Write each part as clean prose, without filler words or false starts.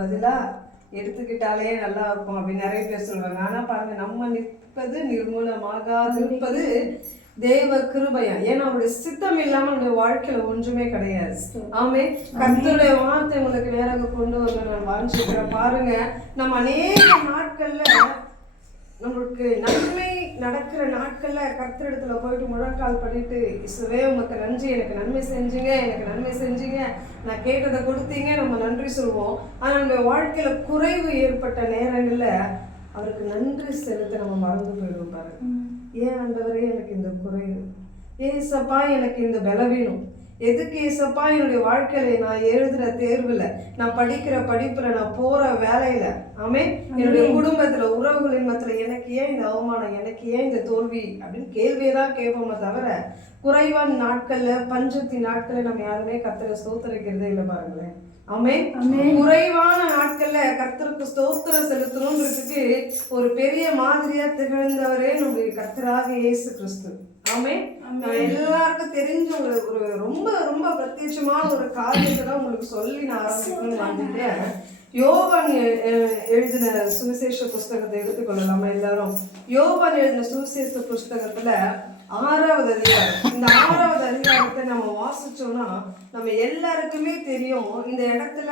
பதிலா எடுத்துக்கிட்டாலே நல்லா இருக்கும் அப்படின்னு நிறைய பேர் சொல்லுவாங்க. ஆனா பாருங்க, நம்ம நிற்பது நிர்மூலமாகாது இருப்பது தேவ கிருபையா. ஏன்னா அவருடைய சித்தம் இல்லாம நம்முடைய வாழ்க்கையில ஒன்றுமே கிடையாது. ஆமே. கர்த்தருடைய வார்த்தை உங்களுக்கு நேராக கொண்டு வந்து நான் வாஞ்சிக்கிறேன். பாருங்க, நம்ம அநேக நாட்கள்ல நம்மளுக்கு நன்மை நடக்கிற நாட்கள்ல கர்த்தரிடத்துல போயிட்டு முழங்கால் பண்ணிட்டு, இசுவே உமக்கு நன்றி, எனக்கு நன்மை செஞ்சீங்க, எனக்கு நன்மை செஞ்சீங்க, நான் கேட்டதை கொடுத்தீங்க, நம்ம நன்றி சொல்லுவோம். ஆனா நம்ம வாழ்க்கையில குறைவு ஏற்பட்ட நேரங்கள்ல அவருக்கு நன்றி செலுத்த நம்ம மறந்து போயிடுவோம். பாருங்க, ஏன் ஆண்டவரே எனக்கு இந்த குறைவு, ஏசப்பா எனக்கு இந்த பலவீனம், எதுக்கு ஏசப்பா என்னுடைய வாழ்க்கையில நான் எழுதுற தேர்வுல, நான் படிக்கிற படிப்புல, நான் போற வேலையில, ஆமே, என்னுடைய குடும்பத்துல உறவுகளின் மத்தியில எனக்கு ஏன் இந்த அவமானம், எனக்கு ஏன் இந்த தோல்வி அப்படின்னு கேள்வியதான் கேட்போமே தவிர, குறைவான நாட்கள்ல பஞ்சத்தின் நாட்கள்ல நம்ம யாருமே கர்த்தரை ஸ்தோத்திரிக்கிறதே இல்லை. பாருங்களேன், ஆமே. குறைவான நாட்கள்ல கர்த்தருக்கு ஸ்தோத்திரம் செலுத்தணுங்கிறதுக்கு ஒரு பெரிய மாதிரியா திகழ்ந்தவரே நம்முடைய கர்த்தராக இயேசு கிறிஸ்து. ஆமே. எல்லாருக்கும் தெரிஞ்ச ஒரு ரொம்ப ரொம்ப பிரத்யட்சமான ஒரு காரியத்தை தான் உங்களுக்கு சொல்லி நான் ஆரம்பிக்கணும்னு வந்துட்டேன். யோவான் எழுதின சுவிசேஷ புஸ்தகத்தை எடுத்துக்கொள்ளலாமா எல்லாரும்? யோவான் எழுதின சுவிசேஷ புஸ்தகத்துல 6வது அதிகாரம். இந்த 6வது அதிகாரத்தை நம்ம வாசிச்சோம்னா நம்ம எல்லாருக்குமே தெரியும். இந்த இடத்துல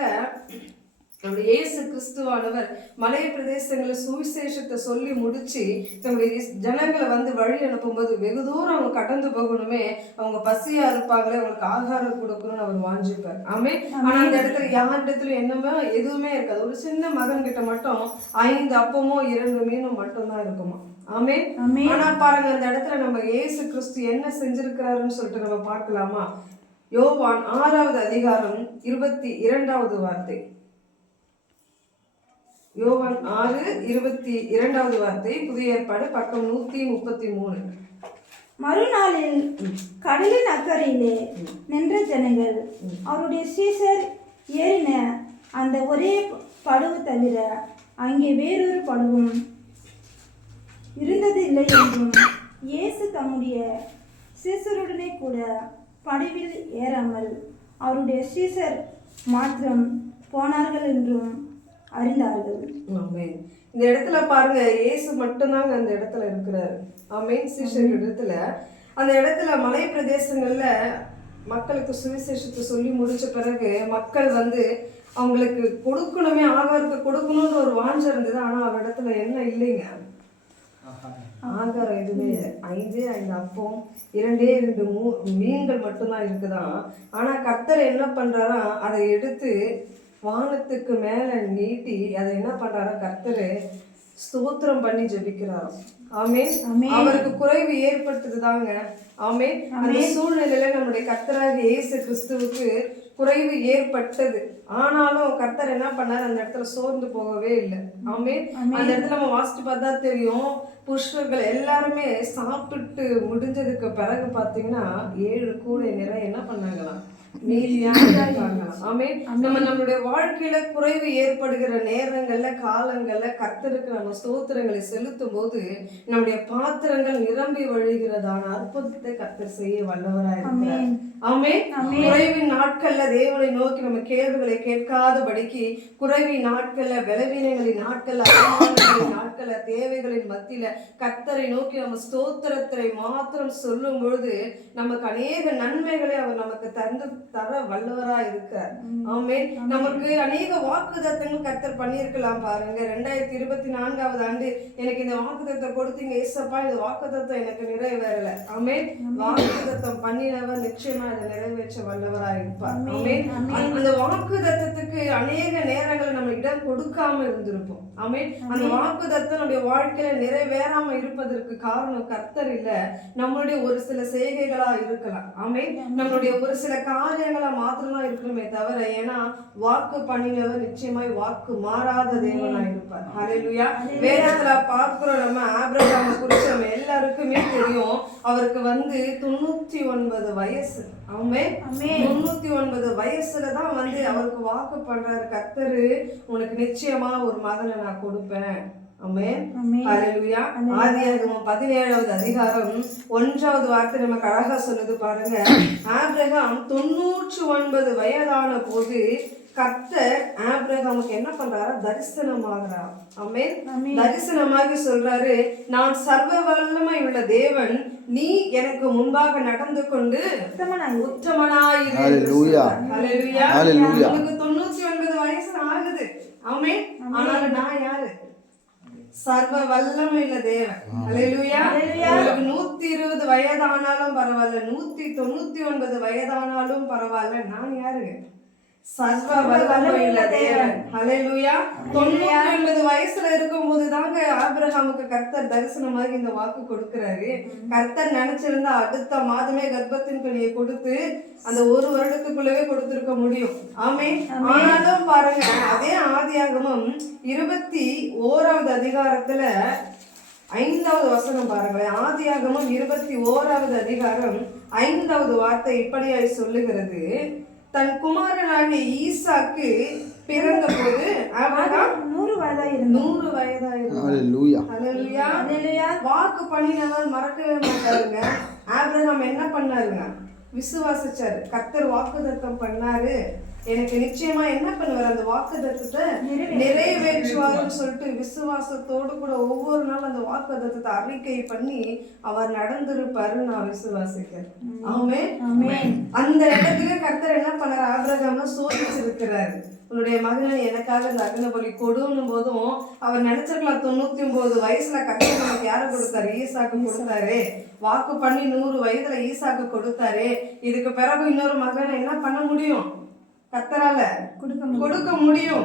நம்முடைய இயேசு கிறிஸ்துவானவர் மலை பிரதேசங்களை சுவிசேஷத்தை சொல்லி முடிச்சு நம்முடைய ஜனங்களை வந்து வழி அனுப்பும்போது வெகு தூரம் அவங்க கடந்து போகணுமே, அவங்க பசியா இருப்பாங்களே, அவங்களுக்கு ஆகாரம் கொடுக்கணும்னு அவர் வாஞ்சிப்பார். ஆமே. ஆனா அந்த இடத்துல யாரிடத்துலயும் என்னமே எதுவுமே இருக்காது. ஒரு சின்ன மகன் கிட்ட மட்டும் 5 அப்பமோ 2 மீனும் மட்டும்தான் இருக்குமா. ஆமே. ஆனா பாருங்க, அந்த இடத்துல நம்ம இயேசு கிறிஸ்து என்ன செஞ்சிருக்கிறாருன்னு சொல்லிட்டு நம்ம பார்க்கலாமா? யோவான் 6வது அதிகாரம் 22வது வார்த்தை. யோவான் 6:22வது வார்த்தை, புதிய ஏற்பாடு, பக்கம் 133. மறுநாளில் கடலின் அக்கறையிலே நின்ற ஜனங்கள் அவருடைய சீசர் ஏறின அந்த ஒரே படகு தவிர அங்கே வேறொரு படகும் இருந்தது இல்லை என்றும், இயேசு தம்முடைய சீசருடனே கூட படவில் ஏறாமல் அவருடைய சீசர் மாத்திரம் போனார்கள் என்றும் அறிந்தார்கள். ஆமென். இந்த இடத்துல பாருங்க, இயேசு மட்டும்தாங்க அந்த இடத்துல இருக்கிறாரு. ஆமென். சீஷர் இடத்துல, அந்த இடத்துல மலை பிரதேசங்கள்ல மக்களுக்கு சுவிசேஷத்தை சொல்லி முடிச்ச பிறகு மக்கள் வந்து அவங்களுக்கு கொடுக்கணுமே, ஆகாரத்தை கொடுக்கணும்னு ஒரு வாஞ்சை இருந்தது. ஆனா அவர் இடத்துல என்ன இல்லைங்க, ஆகாரம் எதுவுமே. 5 அப்பம் 2 மீன்கள் மட்டும்தான் இருக்குதான். ஆனா கர்த்தர் என்ன பண்றாரா, அதை எடுத்து வானத்துக்கு மேல நீட்டி அதை என்ன பண்றாரா, கர்த்தரு ஸ்தோத்திரம் பண்ணி ஜெபிக்கிறாராம். ஆமே. அவருக்கு குறைவு ஏற்பட்டதுதாங்க. ஆமே. அந்த சூழ்நிலையில நம்முடைய கர்த்தராகிய இயேசு கிறிஸ்துவுக்கு குறைவு ஏற்பட்டது. ஆனாலும் கர்த்தர் என்ன பண்ணாரு, அந்த இடத்துல சோர்ந்து போகவே இல்லை. ஆமே. அந்த இடத்துல நம்ம வாசிச்சு பார்த்தா தெரியும், புருஷர்கள் எல்லாருமே சாப்பிட்டு முடிஞ்சதுக்கு பிறகு பாத்தீங்கன்னா 7 கூடை நிறைய என்ன பண்ணாங்களாம், நம்மளுடைய வாழ்க்கையில குறைவு ஏற்படுகிற நேரங்கள்ல காலங்கள்ல கர்த்தருக்கு நம்ம ஸ்தோத்திரங்களை செலுத்தும் போது நம்முடைய பாத்திரங்கள் நிரம்பி வழிகிறதான அற்புதத்தை கர்த்தர் செய்ய வல்லவராயிருக்கிறார். ஆமே. குறைவின் நாட்கள்ல தேவனை நோக்கி நம்ம கேள்விகளை கேட்காதபடிக்கு, குறைவின் நாட்கள்ல, பலவீனங்களின் நாட்கள்ல, அவமானங்களின் நாட்கள்ல, தேவைகளின் மத்தியில கர்த்தரை நோக்கி நம்ம ஸ்தோத்திரத்தை மாத்திரம் சொல்லும் பொழுது நமக்கு அநேக நன்மைகளை அவர் நமக்கு தர வல்லவரா இருக்கார். ஆமென். நமக்கு அநேக வாக்குத்தத்தங்கள் கர்த்தர் பண்ணியிருக்கலாம். பாருங்க, 2024வது ஆண்டு எனக்கு இந்த வாக்குத்தத்தம் கொடுத்தீங்க ஏசப்பா, இந்த வாக்குத்தத்தம் எனக்கு நிறைவேறல. ஆமென். வாக்குத்தத்தம் பண்ணினவர் நிச்சயமா அதை நிறைவேற்ற வல்லவரா இருப்பார். ஆமென். அந்த வாக்குத்தத்தத்துக்கு அநேக நேரங்களை நம்ம இடம் கொடுக்காம இருந்திருப்போம். ஆமென். அந்த வாக்குத்தத்தம் நம்முடைய வாழ்க்கையில நிறைவேறாம இருப்பதற்கு காரணம் கர்த்தர் இல்ல, நம்மளுடைய ஒரு சில செய்கைகளா இருக்கலாம். ஆமென். நம்மளுடைய ஒரு சில காரியங்களா மாத்திரம்தான் இருக்கணுமே தவிர, ஏன்னா வாக்கு பண்ணினவர் நிச்சயமாய் வாக்கு மாறாத தேவனா இருப்பார். ஹல்லேலூயா. வேதத்துல பார்க்கிறோம், நம்ம ஆபிரகாமை குறித்து நம்ம எல்லாருக்குமே தெரியும். அவருக்கு வந்து 99 வயசு. ஆமென். 99 வயசுலதான் வந்து அவருக்கு வாக்கு பண்றாரு, கர்த்தரு உனக்கு நிச்சயமா ஒரு மகனை நான் கொடுப்பேன். ஆமென். ஹல்லேலூயா. ஆதியாகமம் 17வது அதிகாரம் 1வது வார்த்தை நமக்கு அழகா சொல்லுது பாருங்க. ஆபிரகாம் 99 வயதான போது கர்த்தர் ஆபிரகாமுக்கு என்ன பண்றாரு? தரிசனமாகிறார். ஆமென். ஆமென். தரிசனமாகி சொல்றாரு, நான் சர்வ வல்லமை உள்ள தேவன், நீ எனக்கு முன்பாக நடந்து கொண்டு உத்தமனாய் இரு என்று ஹalleluya. சொல்றார். ஹalleluya. ஹalleluya. உனக்கு 99 வயசு ஆகுது. ஆமென். ஆனாலும் நான் யாரு? சர்வ வல்லமை உள்ள தேவன். ஹalleluya. உங்களுக்கு 120 வயதானாலும் பரவாயில்ல, 199 வயதானாலும் பரவாயில்ல, நான் யாரு? சர்வ வல்லமை உள்ள தேவன். ஹalleluya. 99 வயசுல இருக்கும்போது தாங்க ஆபிரகாமுக்கு கர்த்தர் தரிசனமாகி இந்த வாக்கு கொடுக்கிறாரு. கர்த்தர் நினைச்சிருந்தா அடுத்த மாதமே கர்ப்பத்தின் கனியை கொடுத்து அந்த ஒரு வருடத்துக்குள்ளவே கொடுத்திருக்க முடியும். ஆமென். ஆனாலும் பாருங்க, அதே ஆதியாகமம் 21வது அதிகாரத்துல 5வது வசனம் பாருங்களேன். ஆதியாகமம் 21வது அதிகாரம் 5வது வார்த்தை இப்படியாய் சொல்லுகிறது, தன் குமாரனாகிய ஈசாக்கு பிறந்த போது ஆபிரகாம் 100 வயதாயிருந்தார். 100 வயதாயிருந்தார். ஹalleluya. ஹalleluya. வாக்கு பண்ணினதால் மறக்கவே மாட்டாருங்க. ஆபிரகாம் என்ன பண்ணாருங்க? விசுவாசிச்சாரு. கர்த்தர் வாக்குத்தத்தம் பண்ணாரு, எனக்கு நிச்சயமா என்ன பண்ணுவார்? அந்த வாக்குத்தத்தத்தை நிறைவேற்றுவாருன்னு சொல்லிட்டு விசுவாசத்தோடு கூட ஒவ்வொரு நாள் அந்த வாக்குத்தத்தத்தை அறிக்கை பண்ணி அவர் நடந்திருப்பாரு. நான் விசுவாசிக்கிறேன். ஆமென். அந்த இடத்துல கர்த்தர் என்ன பண்ணாரு? ஆபிரகாம சோதிச்சிருக்கிறாரு. உன்னுடைய மகனை எனக்காக இந்த அக்னி பலி கொடுன்னும் போதும் அவர் நினைச்சிருக்கலாம் 99 வயசுல கர்த்தர் நமக்கு யாரை கொடுத்தாரு? ஈசாக்கு கொடுத்தாரு. வாக்கு பண்ணி 100 வயதுல ஈசாக்கு கொடுத்தாரு. இதுக்கு பிறகு இன்னொரு மகனை என்ன பண்ண முடியும்? கர்த்தரால கொடுக்க முடியும்.